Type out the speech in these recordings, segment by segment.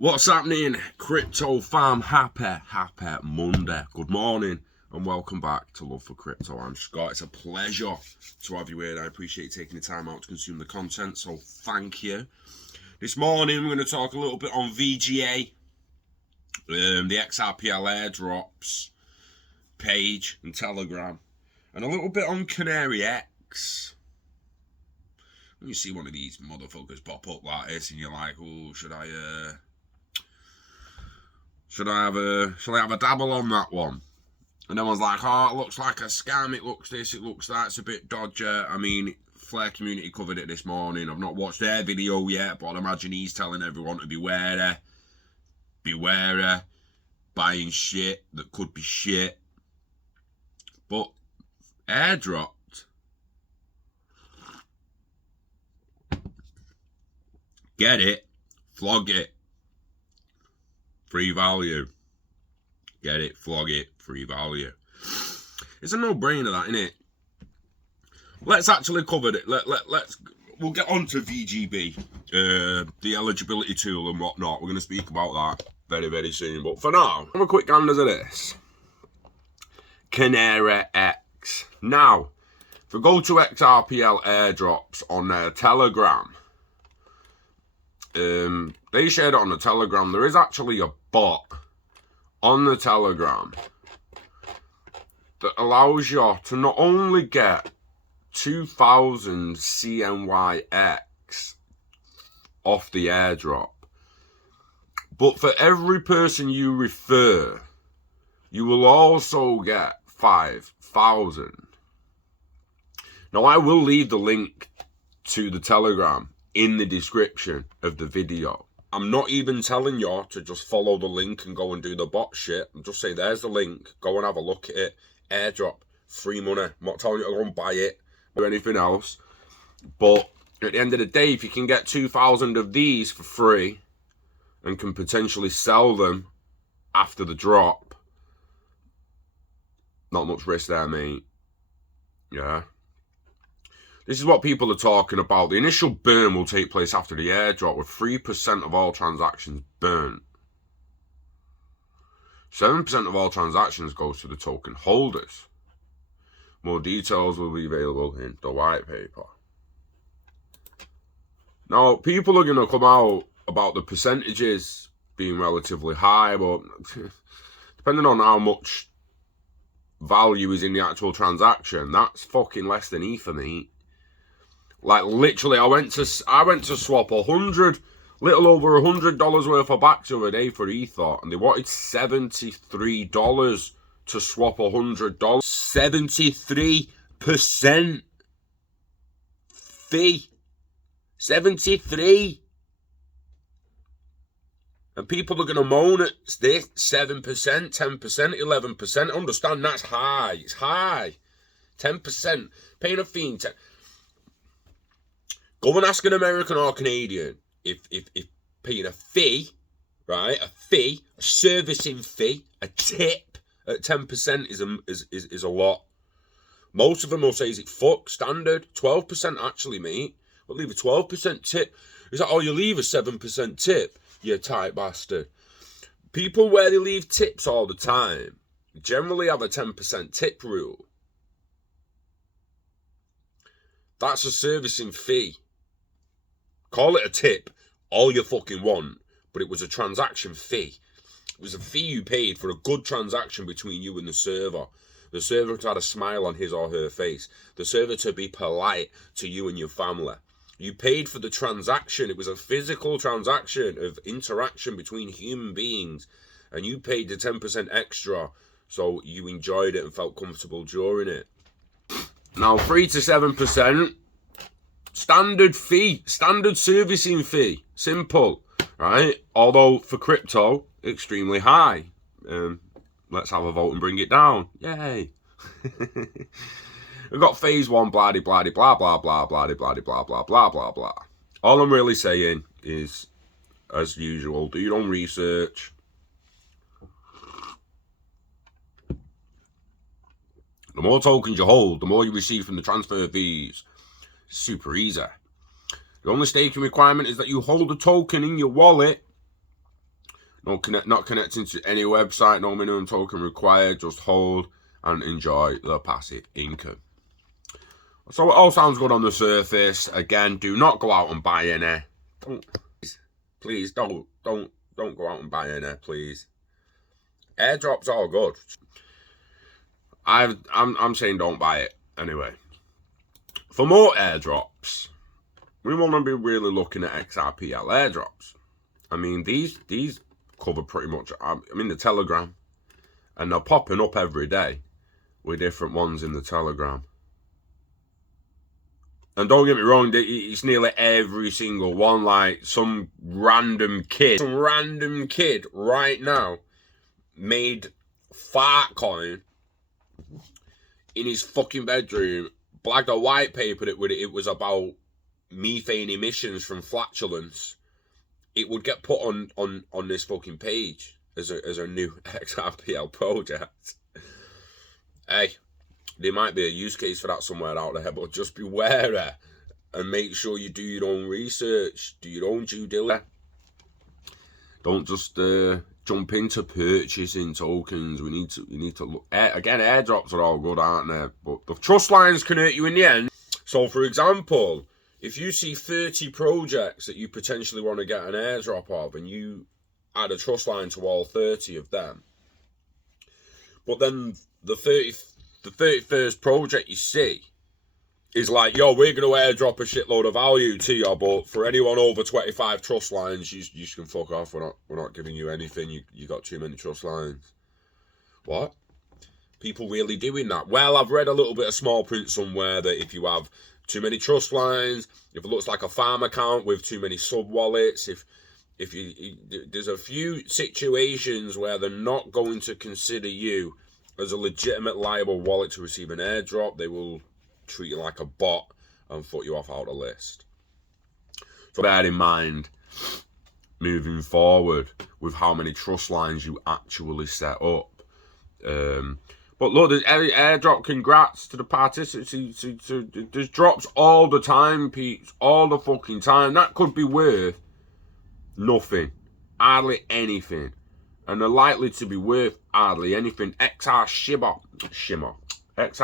What's happening, crypto fam? Happy Monday. Good morning and welcome back to Love for Crypto. I'm Scott. It's a pleasure to have you here. I appreciate taking the time out to consume the content, so thank you. This morning we're going to talk a little bit on VGA, the XRPL Airdrops page and Telegram, and a little bit on XNinjas. When you see one of these motherfuckers pop up like this and you're like, oh, should I have a dabble on that one? And everyone's like, oh, it looks like a scam, it looks this, it looks that, it's a bit dodgy. I mean, Flair Community covered it this morning. I've not watched their video yet, but I imagine he's telling everyone to beware buying shit that could be shit. But airdropped, get it, flog it, free value. Get it, flog it, free value. It's a no-brainer, that, innit? Let's actually cover it. We'll get on to VGB, the eligibility tool and whatnot. We're going to speak about that very, very soon. But for now, have a quick gander at this. XNinjas. Now, if we go to XRPL Airdrops on their Telegram, they shared it on the Telegram. There is actually a bot on the Telegram that allows you to not only get 2,000 CNYX off the airdrop, but for every person you refer, you will also get 5,000. Now, I will leave the link to the Telegram in the description of the video. I'm not even telling you to just follow the link and go and do the bot shit. I'm just saying, there's the link. Go and have a look at it. Airdrop, free money. I'm not telling you to go and buy it or anything else. But at the end of the day, if you can get 2,000 of these for free and can potentially sell them after the drop, not much risk there, mate. Yeah. This is what people are talking about. The initial burn will take place after the airdrop, with 3% of all transactions burnt. 7% of all transactions goes to the token holders. More details will be available in the white paper. Now, people are going to come out about the percentages being relatively high, but depending on how much value is in the actual transaction, that's fucking less than Ether, mate. Like, literally, I went to swap little over $100 worth of backs the other day for Ether, and they wanted $73 to swap $100. 73% fee. 73. And people are going to moan at this 7%, 10%, 11%. Understand, that's high. It's high. 10%. Paying a fee. Go and ask an American or Canadian if paying a fee, right? A fee, a servicing fee, a tip at 10% is a lot. Most of them will say, is it fuck standard? 12% actually, mate. We'll leave a 12% tip. Is that, oh, you leave a 7% tip? You tight bastard. People where they leave tips all the time generally have a 10% tip rule. That's a servicing fee. Call it a tip all you fucking want, but it was a transaction fee. It was a fee you paid for a good transaction between you and the server. The server to have a smile on his or her face. The server to be polite to you and your family. You paid for the transaction. It was a physical transaction of interaction between human beings. And you paid the 10% extra, so you enjoyed it and felt comfortable during it. Now, 3 to 7%. Standard fee, standard servicing fee, simple, right? Although for crypto, extremely high. Let's have a vote and bring it down. Yay! We've got phase 1, blah blah blah blah blah blah blah blah blah blah blah blah blah. All I'm really saying is, as usual, do your own research. The more tokens you hold, the more you receive from the transfer fees. Super easy. The only staking requirement is that you hold a token in your wallet Not connecting to any website, no minimum token required, just hold and enjoy the passive income. So it all sounds good on the surface. Again, do not go out and buy any. Please don't go out and buy any, please. Airdrops are good. I'm saying don't buy it anyway. For more airdrops, we want to be really looking at XRPL airdrops. I mean, these cover pretty much. I'm in the Telegram, and they're popping up every day with different ones in the Telegram. And don't get me wrong, it's nearly every single one. Like some random kid right now made fart coin in his fucking bedroom, blagged a white paper that it was about methane emissions from flatulence. It would get put on this fucking page as a new XRPL project. Hey, there might be a use case for that somewhere out there, but just be wary and make sure you do your own research, do your own due diligence. Don't just jump into purchasing tokens. We need to look. Again, airdrops are all good, aren't they? But the trust lines can hurt you in the end. So, for example, if you see 30 projects that you potentially want to get an airdrop of, and you add a trust line to all 30 of them, but then the 31st project you see is like, yo, we're going to airdrop a shitload of value to you, but for anyone over 25 trust lines, you can fuck off. We're not giving you anything. You got too many trust lines. What? People really doing that? Well, I've read a little bit of small print somewhere that if you have too many trust lines, if it looks like a farm account with too many sub wallets, if you there's a few situations where they're not going to consider you as a legitimate liable wallet to receive an airdrop. They will treat you like a bot and put you off out the list. So bear in mind moving forward with how many trust lines you actually set up. But look, there's every airdrop. Congrats to the participants. There's drops all the time, peeps, all the fucking time. That could be worth nothing, hardly anything, and they're likely to be worth hardly anything. Exatimor. That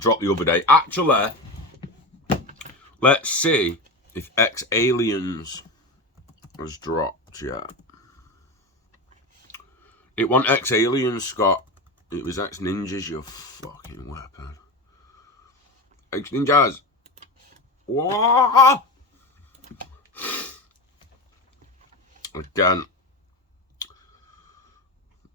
dropped the other day. Actually, let's see if XAliens has dropped yet. It wasn't XAliens, Scott. It was XNinjas, you fucking weapon. XNinjas. What? Again.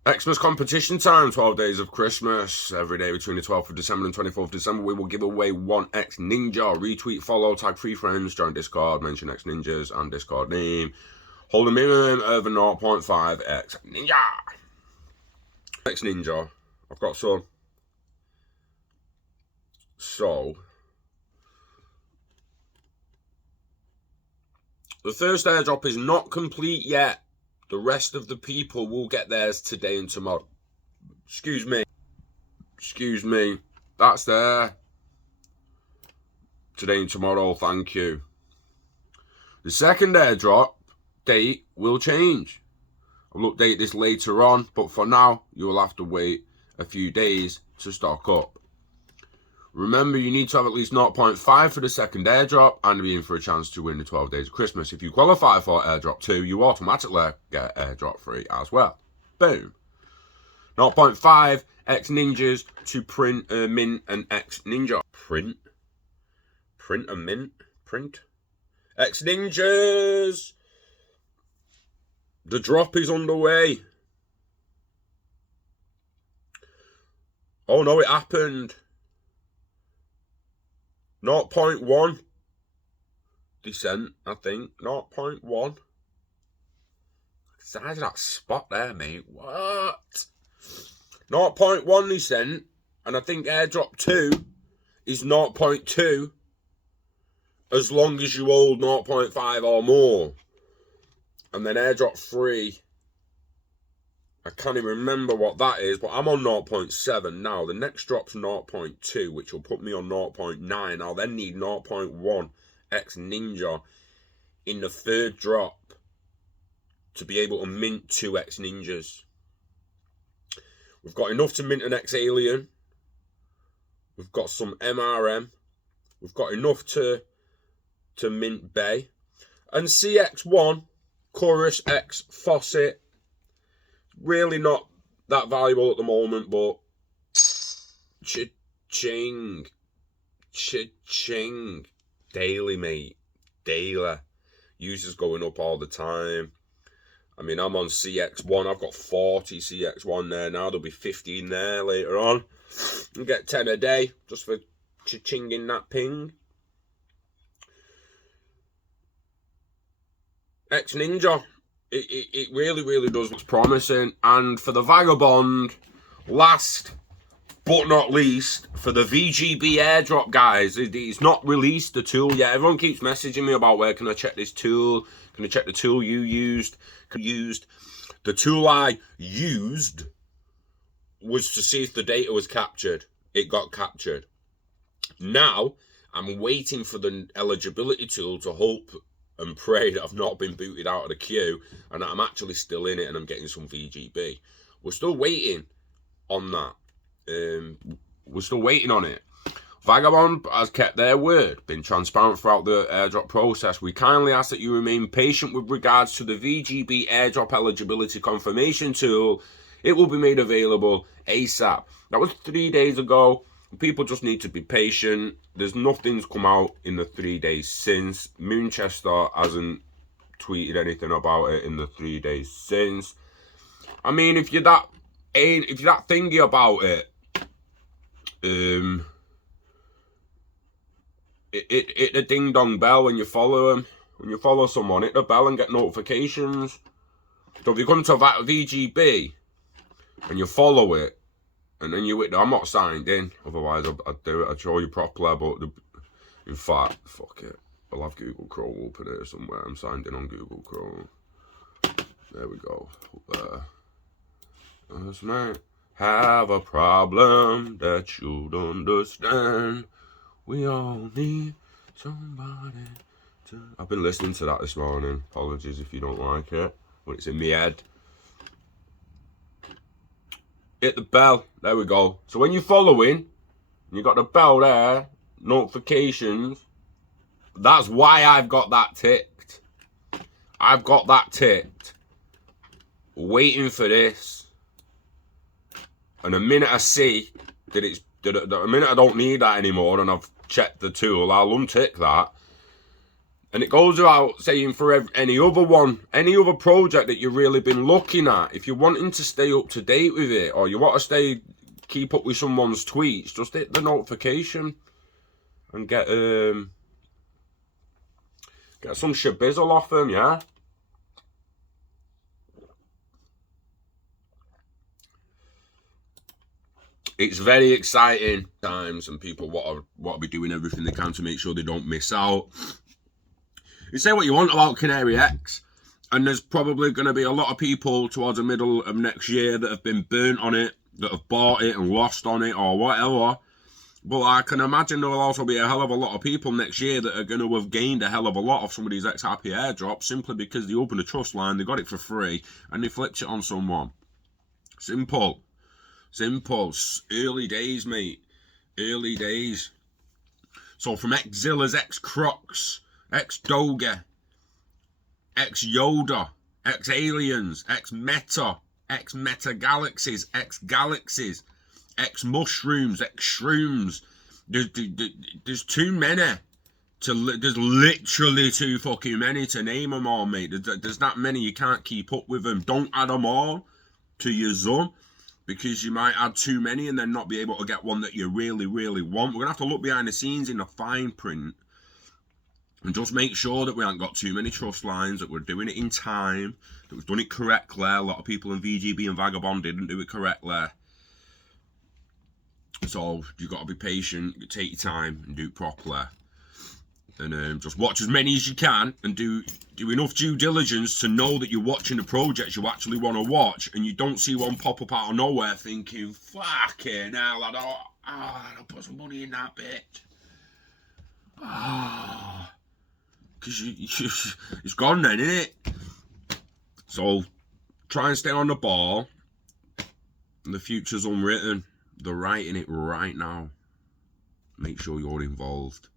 Xmas competition time, 12 days of Christmas. Every day between the 12th of December and 24th of December, we will give away one XNinja. Retweet, follow, tag 3 friends, join Discord, mention XNinjas and Discord name. Hold a minimum of 0.5 XNinja. XNinja. I've got some. So, the first airdrop is not complete yet. The rest of the people will get theirs today and tomorrow. Excuse me. That's there. Today and tomorrow, thank you. The second airdrop date will change. I'll update this later on, but for now, you will have to wait a few days to stock up. Remember, you need to have at least 0.5 for the second airdrop and be in for a chance to win the 12 days of Christmas. If you qualify for airdrop 2, you automatically get airdrop 3 as well. Boom. 0.5 XNinjas to print, mint, and XNinja. Print and mint? Print? XNinjas! The drop is underway. Oh no, it happened. 0.1 descent, I think. 0.1. Size of that spot there, mate. What? 0.1 descent, and I think airdrop 2 is 0.2 as long as you hold 0.5 or more. And then airdrop 3 I can't even remember what that is, but I'm on 0.7 now. The next drop's 0.2, which will put me on 0.9. I'll then need 0.1 XNinja in the third drop to be able to mint 2 XNinjas. We've got enough to mint an X-Alien. We've got some MRM. We've got enough to mint Bay. And CX1, Chorus X Faucet. Really not that valuable at the moment, but cha-ching. Cha-ching. Daily, mate. Daily. Users going up all the time. I mean, I'm on CX1. I've got 40 CX1 there now. There'll be 15 there later on. You get 10 a day just for cha-chinging that ping. XNinja. It really, really does look promising. And for the Vagabond, last but not least, for the VGB Airdrop, guys, it's not released the tool yet. Everyone keeps messaging me about where can I check this tool? Can I check the tool you used? The tool I used was to see if the data was captured. It got captured. Now, I'm waiting for the eligibility tool to hope and pray that I've not been booted out of the queue and that I'm actually still in it and I'm getting some VGB. We're still waiting on that. We're still waiting on it. Vagabond has kept their word, been transparent throughout the airdrop process. We kindly ask that you remain patient with regards to the VGB Airdrop Eligibility Confirmation Tool. It will be made available ASAP. That was 3 days ago. People just need to be patient. There's nothing's come out in the 3 days since. Moonchester hasn't tweeted anything about it in the 3 days since. I mean, if you're that thingy about it, hit the ding dong bell when you follow them. When you follow someone, hit the bell and get notifications. So if you come to VGB and you follow it, and then you hit, I'm not signed in, otherwise I'd do it, I'd show you properly, but in fact, fuck it. I'll have Google Chrome open here somewhere. I'm signed in on Google Chrome. There we go. Us might have a problem that you'd understand. We all need somebody to... I've been listening to that this morning. Apologies if you don't like it, but it's in my head. Hit the bell. There we go. So when you're following, you got the bell there, notifications. That's why I've got that ticked. I've got that ticked. Waiting for this. And the minute I see that it's... The minute I don't need that anymore and I've checked the tool, I'll untick that. And it goes without saying for any other one, any other project that you've really been looking at, if you're wanting to stay up to date with it, or you want to keep up with someone's tweets, just hit the notification and get some shabizzle off them, yeah? It's very exciting times, and people want to be doing everything they can to make sure they don't miss out. You say what you want about Canary X, and there's probably going to be a lot of people towards the middle of next year that have been burnt on it, that have bought it and lost on it or whatever. But I can imagine there will also be a hell of a lot of people next year that are going to have gained a hell of a lot of some of these XRPL airdrops simply because they opened a trust line, they got it for free, and they flipped it on someone. Simple. Simple. Early days, mate. Early days. So from Xzillas, X-Crocs, X-Doga, X-Yoda, X-Aliens, X-Meta, X-Meta Galaxies, X-Galaxies, X-Mushrooms, X-Shrooms. There's too many. There's literally too fucking many to name them all, mate. There's that many you can't keep up with them. Don't add them all to your Xumm, because you might add too many and then not be able to get one that you really, really want. We're going to have to look behind the scenes in the fine print and just make sure that we haven't got too many trust lines, that we're doing it in time, that we've done it correctly. A lot of people in VGB and Vagabond didn't do it correctly. So you've got to be patient, take your time and do it properly. And just watch as many as you can, and do enough due diligence to know that you're watching the projects you actually want to watch, and you don't see one pop up out of nowhere thinking, fucking hell, I don't put some money in that bit. Because it's gone then, isn't it? So try and stay on the ball. The future's unwritten. They're writing it right now. Make sure you're involved.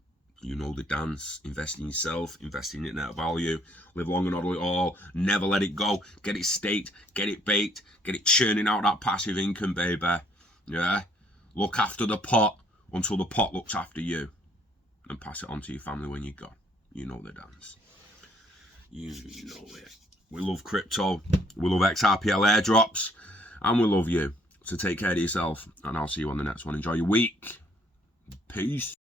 You know the dance. Invest in yourself. Invest in net value. Live long and hodl it all. Never let it go. Get it staked. Get it baked. Get it churning out that passive income, baby. Yeah? Look after the pot until the pot looks after you. And pass it on to your family when you're gone. You know the dance. You know it. We love crypto. We love XRPL airdrops. And we love you. So take care of yourself. And I'll see you on the next one. Enjoy your week. Peace.